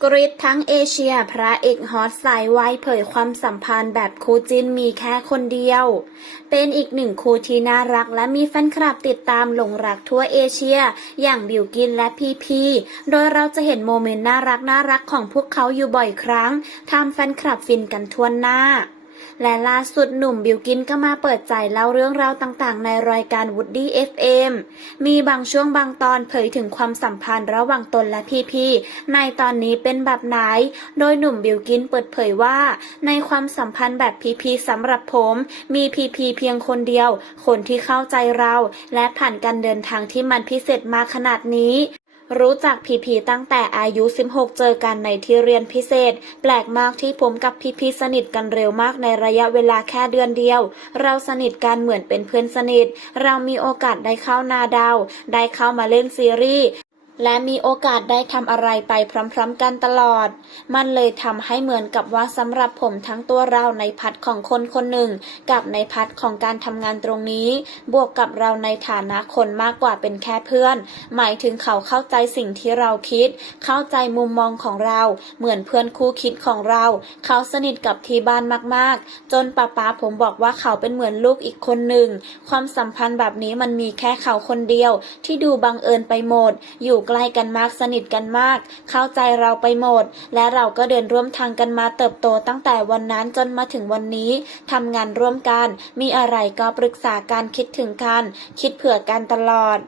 กรีดทั้งเอเชียพระเอกฮอตสายวายเผยความสัมพันธ์แบบคู่จิ้นมีแค่คนเดียว เป็นอีกหนึ่งคู่ที่น่ารักและมีแฟนคลับติดตามหลงรักทั่วเอเชีย อย่างบิวกินและพีพีโดยเราจะเห็นโมเมนต์น่ารักน่ารักของพวกเขาอยู่บ่อยครั้งทำแฟนคลับฟินกันทั่วหน้า และล่าสุดหนุ่มบิวกินก็มาเปิดใจเล่าเรื่องราวต่างๆ ในรายการ Woody FM มีบางช่วงบางตอนเผยถึงความสัมพันธ์ระหว่างตนและพีพีในตอนนี้เป็นแบบไหน โดยหนุ่มบิวกินเปิดเผยว่า ในความสัมพันธ์แบบพีพีสำหรับผม มีพีพีเพียงคนเดียว คนที่เข้าใจเรา และผ่านการเดินทางที่มันพิเศษมาขนาดนี้ รู้จักพีพีตั้งแต่อายุ 16 เจอกันในที่เรียนพิเศษ แปลกมากที่ผมกับพีพีสนิทกันเร็วมากในระยะเวลาแค่เดือนเดียว เราสนิทกันเหมือนเป็นเพื่อนสนิท เรามีโอกาสได้เข้านาดาว ได้เข้ามาเล่นซีรีส์ และมีโอกาสได้ทำอะไรไปพร้อมๆกันตลอด มันเลยทำให้เหมือนกับว่าสำหรับผมทั้งตัวเราในพัดของคนคนหนึ่ง กับในพัดของการทำงานตรงนี้ บวกกับเราในฐานะคนมากกว่าเป็นแค่เพื่อน หมายถึงเขาเข้าใจสิ่งที่เราคิด เข้าใจมุมมองของเรา เหมือนเพื่อนคู่คิดของเรา เขาสนิทกับที่บ้านมากๆ จนป้าป้าผมบอกว่าเขาเป็นเหมือนลูกอีกคนหนึ่ง ความสัมพันธ์แบบนี้มันมีแค่เขาคนเดียว ที่ดูบังเอิญไปหมด อยู่ใกล้กันมากสนิทกันมาก เข้าใจเราไปหมด และเราก็เดินร่วมทางกันมาเติบโตตั้งแต่วันนั้นจนมาถึงวันนี้ทำงานร่วมกัน มีอะไรก็ปรึกษาการคิดถึงกัน คิดเผื่อกันตลอด